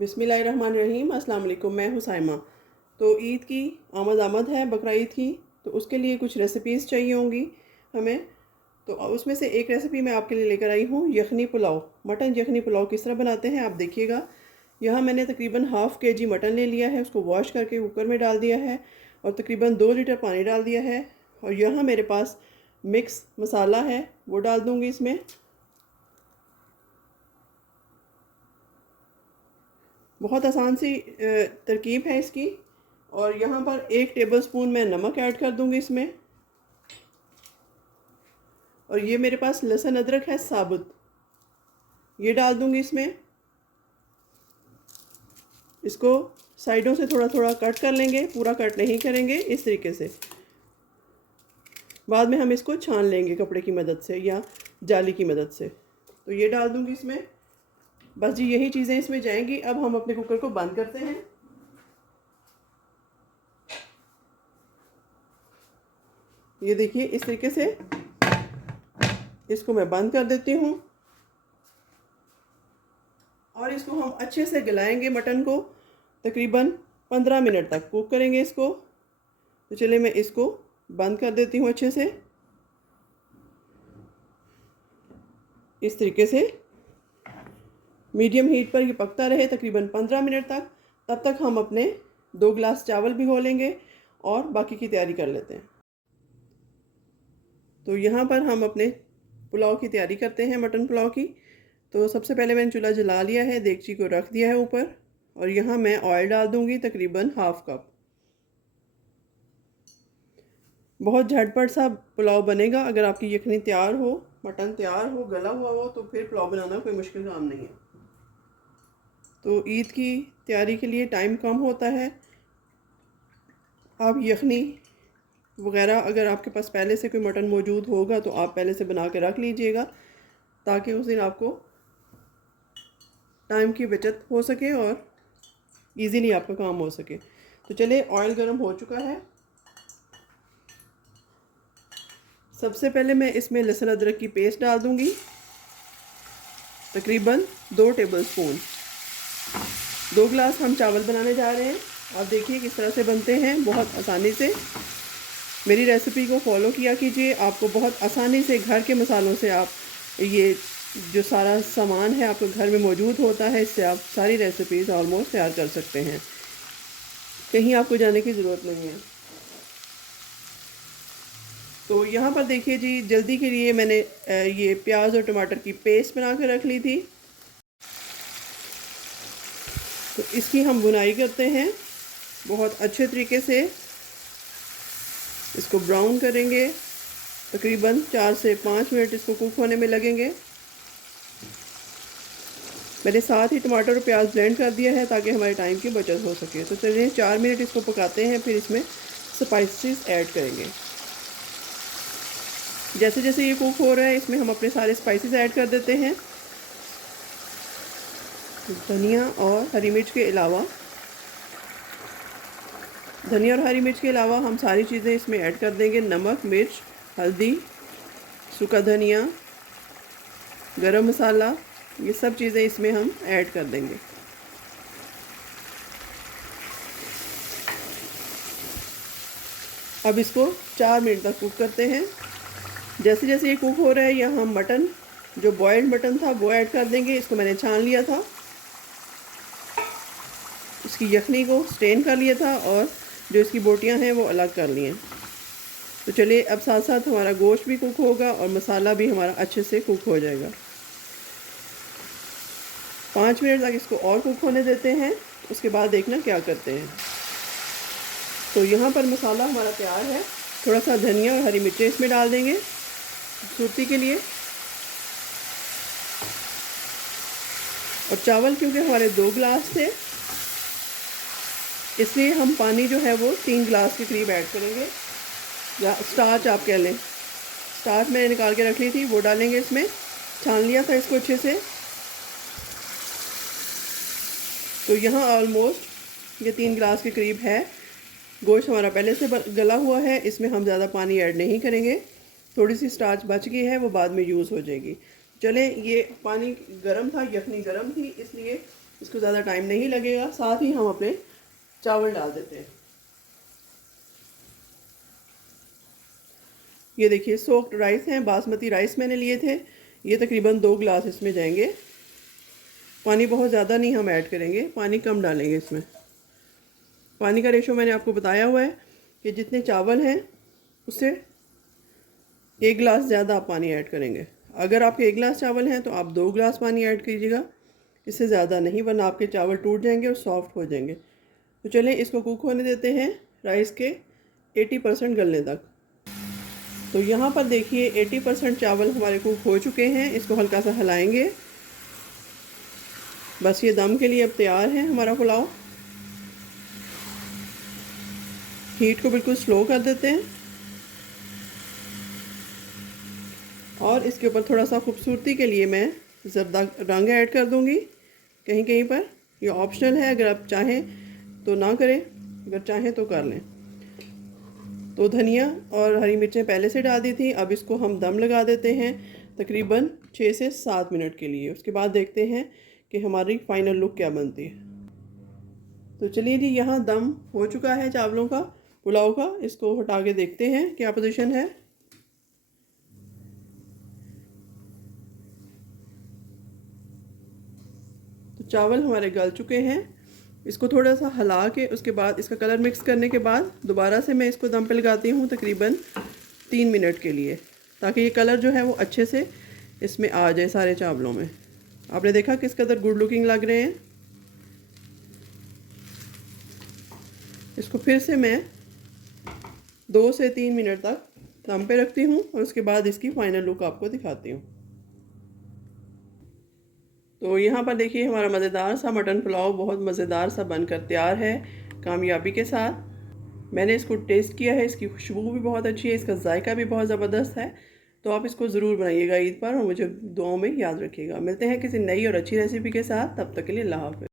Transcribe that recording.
बिस्मिल्लाहिर्रहमानिर्रहीम। अस्सलाम वालेकुम। मैं हुसैमा। तो ईद की आमद है, बकरा ईद की, तो उसके लिए कुछ रेसिपीज़ चाहिए होंगी हमें। तो उसमें से एक रेसिपी मैं आपके लिए लेकर आई हूँ, यखनी पुलाव। मटन यखनी पुलाव किस तरह बनाते हैं आप देखिएगा। यहाँ मैंने तकरीबन हाफ़ kg मटन ले लिया है, उसको वॉश करके कुकर में डाल दिया है और तकरीबन 2 लीटर पानी डाल दिया है। और यहाँ मेरे पास मिक्स मसाला है, वो डाल दूँगी इसमें। बहुत आसान सी तरकीब है इसकी। और यहाँ पर 1 टेबलस्पून मैं नमक ऐड कर दूँगी इसमें। और ये मेरे पास लहसुन अदरक है साबुत, ये डाल दूँगी इसमें। इसको साइडों से थोड़ा थोड़ा कट कर लेंगे, पूरा कट नहीं करेंगे, इस तरीके से। बाद में हम इसको छान लेंगे कपड़े की मदद से या जाली की मदद से। तो ये डाल दूँगी इसमें। बस जी यही चीज़ें इसमें जाएंगी। अब हम अपने कुकर को बंद करते हैं। ये देखिए इस तरीके से इसको मैं बंद कर देती हूँ और इसको हम अच्छे से गलाएंगे। मटन को तकरीबन 15 मिनट तक कुक करेंगे इसको। तो चलिए मैं इसको बंद कर देती हूँ अच्छे से। इस तरीके से मीडियम हीट पर ये पकता रहे तकरीबन 15 मिनट तक। तब तक हम अपने 2 गिलास चावल भिगो लेंगे और बाकी की तैयारी कर लेते हैं। तो यहाँ पर हम अपने पुलाव की तैयारी करते हैं, मटन पुलाव की। तो सबसे पहले मैंने चूल्हा जला लिया है, देगची को रख दिया है ऊपर और यहाँ मैं ऑयल डाल दूँगी तकरीबन हाफ़ कप। बहुत झटपट सा पुलाव बनेगा। अगर आपकी यखनी तैयार हो, मटन तैयार हो, गला हुआ हो, तो फिर पुलाव बनाना कोई मुश्किल काम नहीं है। तो ईद की तैयारी के लिए टाइम कम होता है। आप यखनी वग़ैरह अगर आपके पास पहले से कोई मटन मौजूद होगा तो आप पहले से बना के रख लीजिएगा, ताकि उस दिन आपको टाइम की बचत हो सके और इजीली आपका काम हो सके। तो चलिए ऑयल गर्म हो चुका है। सबसे पहले मैं इसमें लहसुन अदरक की पेस्ट डाल दूंगी, तकरीबन 2 टेबलस्पून। 2 गिलास हम चावल बनाने जा रहे हैं। आप देखिए किस तरह से बनते हैं, बहुत आसानी से। मेरी रेसिपी को फॉलो किया कीजिए, आपको बहुत आसानी से घर के मसालों से आप ये जो सारा सामान है आपके घर में मौजूद होता है, इससे आप सारी रेसिपीज़ ऑलमोस्ट तैयार कर सकते हैं। कहीं आपको जाने की ज़रूरत नहीं है। तो यहाँ पर देखिए जी, जल्दी के लिए मैंने ये प्याज और टमाटर की पेस्ट बना कर रख ली थी। तो इसकी हम बुनाई करते हैं बहुत अच्छे तरीके से। इसको ब्राउन करेंगे, तकरीबन 4 से 5 मिनट इसको कुक होने में लगेंगे। मैंने साथ ही टमाटर और प्याज ब्लेंड कर दिया है ताकि हमारे टाइम की बचत हो सके। तो चलिए 4 मिनट इसको पकाते हैं, फिर इसमें स्पाइसेस ऐड करेंगे। जैसे जैसे ये कुक हो रहा है इसमें हम अपने सारे स्पाइसेस ऐड कर देते हैं। धनिया और हरी मिर्च के अलावा हम सारी चीज़ें इसमें ऐड कर देंगे। नमक, मिर्च, हल्दी, सूखा धनिया, गरम मसाला, ये सब चीज़ें इसमें हम ऐड कर देंगे। अब इसको 4 मिनट तक कुक करते हैं। जैसे जैसे ये कुक हो रहा है यहाँ हम मटन, जो बॉयल्ड मटन था वो ऐड कर देंगे। इसको मैंने छान लिया था, इसकी यखनी को स्ट्रेन कर लिया था और जो इसकी बोटियाँ हैं वो अलग कर ली हैं। तो चलिए अब साथ साथ हमारा गोश्त भी कुक होगा और मसाला भी हमारा अच्छे से कुक हो जाएगा। 5 मिनट तक इसको और कुक होने देते हैं, उसके बाद देखना क्या करते हैं। तो यहाँ पर मसाला हमारा तैयार है। थोड़ा सा धनिया और हरी मिर्चें इसमें डाल देंगे खूबसूरती के लिए। और चावल क्योंकि हमारे 2 गिलास थे, इसलिए हम पानी जो है वो 3 गिलास के करीब ऐड करेंगे, या स्टार्च आप कह लें। स्टार्च मैंने निकाल के रख ली थी, वो डालेंगे इसमें। छान लिया था इसको अच्छे से। तो यहाँ ऑलमोस्ट ये 3 गिलास के करीब है। गोश्त हमारा पहले से गला हुआ है, इसमें हम ज़्यादा पानी ऐड नहीं करेंगे। थोड़ी सी स्टार्च बच गई है, वो बाद में यूज़ हो जाएगी। चलें, ये पानी गर्म था, यखनी गर्म थी, इसलिए इसको ज़्यादा टाइम नहीं लगेगा। साथ ही हम अपने चावल डाल देते हैं। ये देखिए सोक्ड राइस हैं, बासमती राइस मैंने लिए थे। ये तकरीबन 2 गिलास इसमें जाएंगे। पानी बहुत ज़्यादा नहीं हम ऐड करेंगे, पानी कम डालेंगे इसमें। पानी का रेशो मैंने आपको बताया हुआ है कि जितने चावल हैं उससे 1 गिलास ज़्यादा आप पानी ऐड करेंगे। अगर आपके 1 गिलास चावल हैं तो आप 2 गिलास पानी ऐड कीजिएगा, इससे ज़्यादा नहीं, वरना आपके चावल टूट जाएंगे और सॉफ्ट हो जाएंगे। तो चलें इसको कुक होने देते हैं राइस के 80% गलने तक। तो यहाँ पर देखिए 80% चावल हमारे कुक हो चुके हैं। इसको हल्का सा हिलाएंगे। बस ये दम के लिए अब तैयार है हमारा पुलाव। हीट को बिल्कुल स्लो कर देते हैं और इसके ऊपर थोड़ा सा खूबसूरती के लिए मैं ज़रदा रंग ऐड कर दूंगी कहीं कहीं पर। ये ऑप्शनल है, अगर आप चाहें तो ना करें, अगर चाहें तो कर लें। तो धनिया और हरी मिर्चें पहले से डाल दी थी। अब इसको हम दम लगा देते हैं तकरीबन 6 से 7 मिनट के लिए। उसके बाद देखते हैं कि हमारी फाइनल लुक क्या बनती है। तो चलिए जी, यहाँ दम हो चुका है चावलों का, पुलाव का। इसको हटा के देखते हैं क्या पोजीशन है। तो चावल हमारे गल चुके हैं। इसको थोड़ा सा हिला के उसके बाद इसका कलर मिक्स करने के बाद दोबारा से मैं इसको दम पे लगाती हूँ तकरीबन 3 मिनट के लिए, ताकि ये कलर जो है वो अच्छे से इसमें आ जाए सारे चावलों में। आपने देखा किस कदर गुड लुकिंग लग रहे हैं। इसको फिर से मैं 2 से 3 मिनट तक दम पे रखती हूँ और उसके बाद इसकी फाइनल लुक आपको दिखाती हूँ। तो यहाँ पर देखिए हमारा मज़ेदार सा मटन पुलाव बहुत मज़ेदार सा बनकर तैयार है कामयाबी के साथ। मैंने इसको टेस्ट किया है, इसकी खुशबू भी बहुत अच्छी है, इसका जायका भी बहुत ज़बरदस्त है। तो आप इसको ज़रूर बनाइएगा ईद पर और मुझे दुआओं में याद रखिएगा। मिलते हैं किसी नई और अच्छी रेसिपी के साथ, तब तक के लिए अल्लाह हाफ़िज़।